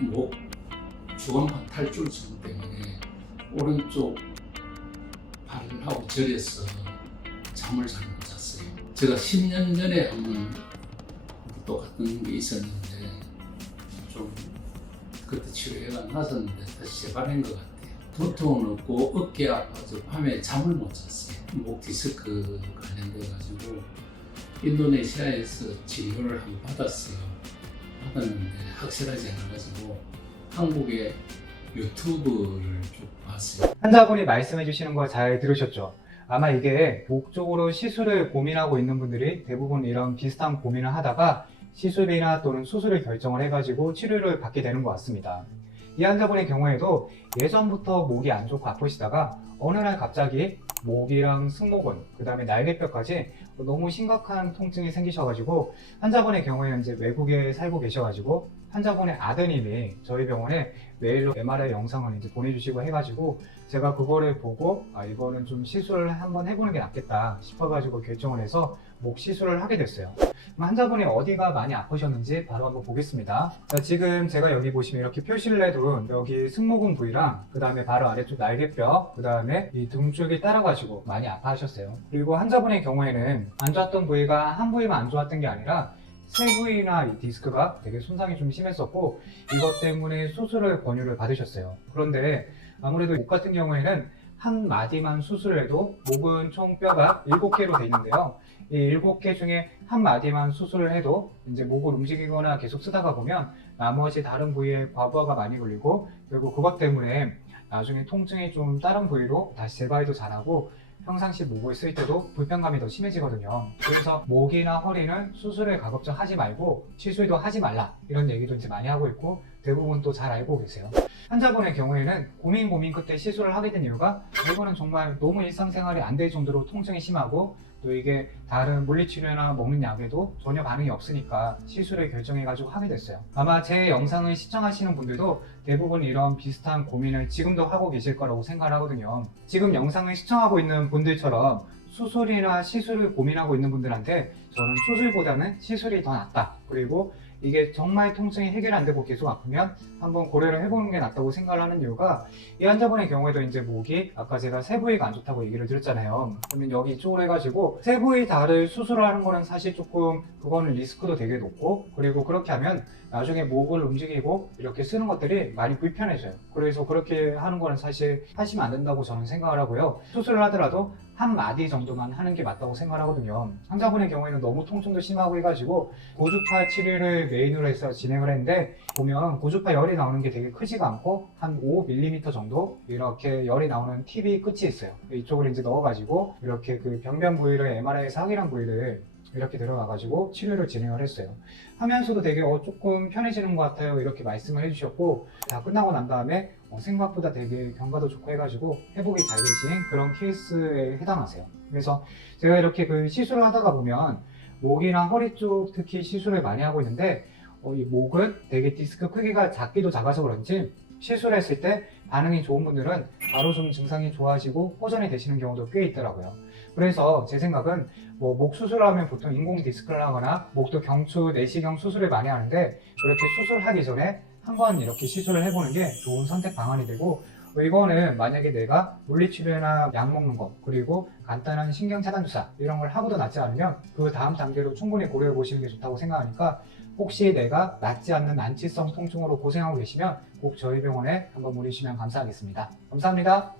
목 주간판 탈출증 때문에 오른쪽 발하고 저려서 잠을 잘 못 잤어요. 제가 10년 전에 한번 똑같은 게 있었는데 좀 그때 치료가 나섰는데 다시 재발한 것 같아요. 두통은 없고 어깨 아파서 밤에 잠을 못 잤어요. 목 디스크 관련돼 가지고 인도네시아에서 진료를 한번 받았어요. 받았는데 확실하지 않아 가지고 한국의 유튜브를 쭉 봤어요. 환자분이 말씀해 주시는 거 잘 들으셨죠? 아마 이게 목 쪽으로 시술을 고민하고 있는 분들이 대부분 이런 비슷한 고민을 하다가 시술이나 또는 수술을 결정을 해가지고 치료를 받게 되는 것 같습니다. 이 환자분의 경우에도 예전부터 목이 안 좋고 아프시다가 어느 날 갑자기 목이랑 승모근, 그 다음에 날개뼈까지 너무 심각한 통증이 생기셔가지고 환자분의 경우에는 이제 외국에 살고 계셔가지고 환자분의 아드님이 저희 병원에 메일로 MRI 영상을 이제 보내주시고 해가지고 제가 그거를 보고 이거는 좀 시술을 한번 해보는 게 낫겠다 싶어가지고 결정을 해서 목 시술을 하게 됐어요. 그럼 환자분이 어디가 많이 아프셨는지 바로 한번 보겠습니다. 자, 지금 제가 여기 보시면 이렇게 표시를 해둔 여기 승모근 부위랑 그 다음에 바로 아래쪽 날개뼈, 그 다음에 이 등 쪽이 따라가지고 많이 아파하셨어요. 그리고 환자분의 경우에는 안 좋았던 부위가 한 부위만 안 좋았던 게 아니라 세 부위나 이 디스크가 되게 손상이 좀 심했었고 이것 때문에 수술을 권유를 받으셨어요. 그런데 아무래도 목 같은 경우에는 한 마디만 수술을 해도 목은 총 뼈가 7개로 돼 있는데요. 이 7개 중에 한 마디만 수술을 해도 이제 목을 움직이거나 계속 쓰다가 보면 나머지 다른 부위에 과부하가 많이 걸리고 그리고 그것 때문에 나중에 통증이 좀 다른 부위로 다시 재발도 잘하고 평상시 목을 쓸 때도 불편감이 더 심해지거든요. 그래서 목이나 허리는 수술을 가급적 하지 말고 시술도 하지 말라 이런 얘기도 이제 많이 하고 있고 대부분 또 잘 알고 계세요. 환자분의 경우에는 고민 끝에 시술을 하게 된 이유가 이거는 정말 너무 일상생활이 안 될 정도로 통증이 심하고 또 이게 다른 물리치료나 먹는 약에도 전혀 반응이 없으니까 시술을 결정해가지고 하게 됐어요. 아마 제 영상을 시청하시는 분들도 대부분 이런 비슷한 고민을 지금도 하고 계실 거라고 생각을 하거든요. 지금 영상을 시청하고 있는 분들처럼 수술이나 시술을 고민하고 있는 분들한테 저는 수술보다는 시술이 더 낫다. 그리고 이게 정말 통증이 해결 안 되고 계속 아프면 한번 고려를 해보는 게 낫다고 생각을 하는 이유가 이 환자분의 경우에도 이제 목이 아까 제가 세 부위가 안 좋다고 얘기를 드렸잖아요. 그러면 여기 이쪽으로 해가지고 세 부위 다를 수술을 하는 거는 사실 조금 그거는 리스크도 되게 높고 그리고 그렇게 하면 나중에 목을 움직이고 이렇게 쓰는 것들이 많이 불편해져요. 그래서 그렇게 하는 거는 사실 하시면 안 된다고 저는 생각을 하고요. 수술을 하더라도 한 마디 정도만 하는 게 맞다고 생각을 하거든요. 환자분의 경우에는 너무 통증도 심하고 해가지고 고주파 치료를 메인으로 해서 진행을 했는데 보면 고주파 열이 나오는 게 되게 크지가 않고 한 5mm 정도 이렇게 열이 나오는 팁이 끝이 있어요. 이쪽을 이제 넣어가지고 이렇게 그 병변 부위를 MRI에서 확인한 부위를 이렇게 들어가가지고 치료를 진행을 했어요. 하면서도 되게 조금 편해지는 것 같아요 이렇게 말씀을 해주셨고 다 끝나고 난 다음에 생각보다 되게 경과도 좋고 해가지고 회복이 잘 되신 그런 케이스에 해당하세요. 그래서 제가 이렇게 그 시술을 하다가 보면 목이나 허리 쪽 특히 시술을 많이 하고 있는데 이 목은 되게 디스크 크기가 작기도 작아서 그런지 시술했을 때 반응이 좋은 분들은 바로 좀 증상이 좋아지고 호전이 되시는 경우도 꽤 있더라고요. 그래서 제 생각은 목 수술을 하면 보통 인공 디스크를 하거나 목도 경추, 내시경 수술을 많이 하는데 그렇게 수술하기 전에 한번 이렇게 시술을 해보는 게 좋은 선택 방안이 되고 이거는 만약에 내가 물리치료나 약 먹는 거 그리고 간단한 신경차단주사 이런 걸 하고도 낫지 않으면 그 다음 단계로 충분히 고려해 보시는 게 좋다고 생각하니까 혹시 내가 낫지 않는 난치성 통증으로 고생하고 계시면 꼭 저희 병원에 한번 문의 주시면 감사하겠습니다. 감사합니다.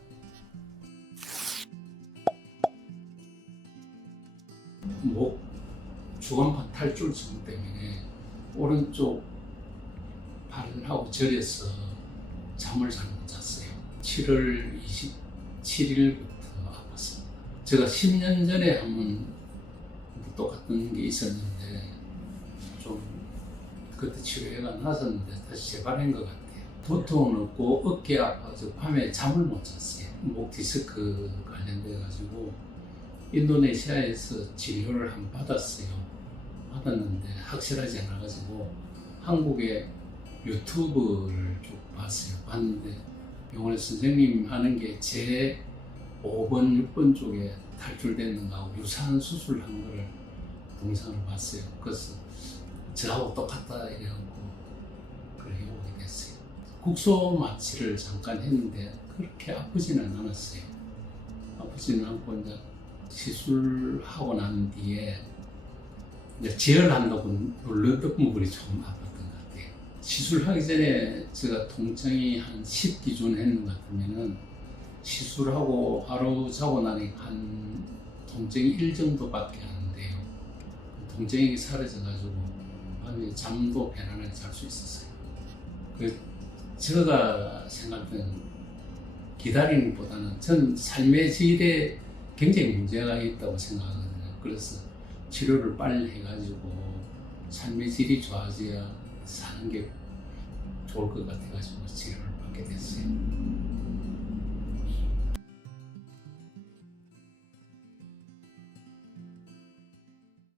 목 주간판 탈출증 때문에 오른쪽 발하고 저려서 잠을 잘 못 잤어요. 7월 27일부터 아팠습니다. 제가 10년 전에 한번 똑같은 게 있었는데 좀 그때 치료가 나섰는데 다시 재발한 것 같아요. 두통은 없고 어깨 아파서 밤에 잠을 못 잤어요. 목 디스크 관련돼 가지고 인도네시아에서 진료를 한번 받았어요. 받았는데 확실하지 않아 가지고 한국의 유튜브를 쭉 봤어요. 봤는데 병원에 선생님 하는 게 제 5번, 6번 쪽에 탈출되는 거하고 유사한 수술한 거를 동영상을 봤어요. 그래서 저하고 똑같다 이래갖고 그걸 해보게 됐어요. 국소 마취를 잠깐 했는데 그렇게 아프지는 않았어요. 아프지는 않고 이제 시술하고 난 뒤에 이제 지혈한다고 눌렀던 부분이 조금 아팠던 것 같아요. 시술하기 전에 제가 통증이 한 10 기준 했는 것 같으면은 시술하고 하루 자고 나니 한 통증이 1 정도밖에 안 돼요. 통증이 사라져가지고 밤에 잠도 편안하게 잘 수 있었어요. 제가 생각하는 기다리는 것보다는 전 삶의 질에 굉장히 문제가 있다고 생각하거든요. 그래서 치료를 빨리 해가지고 삶의 질이 좋아져야 사는 게 좋을 것 같아가지고 치료를 받게 됐어요.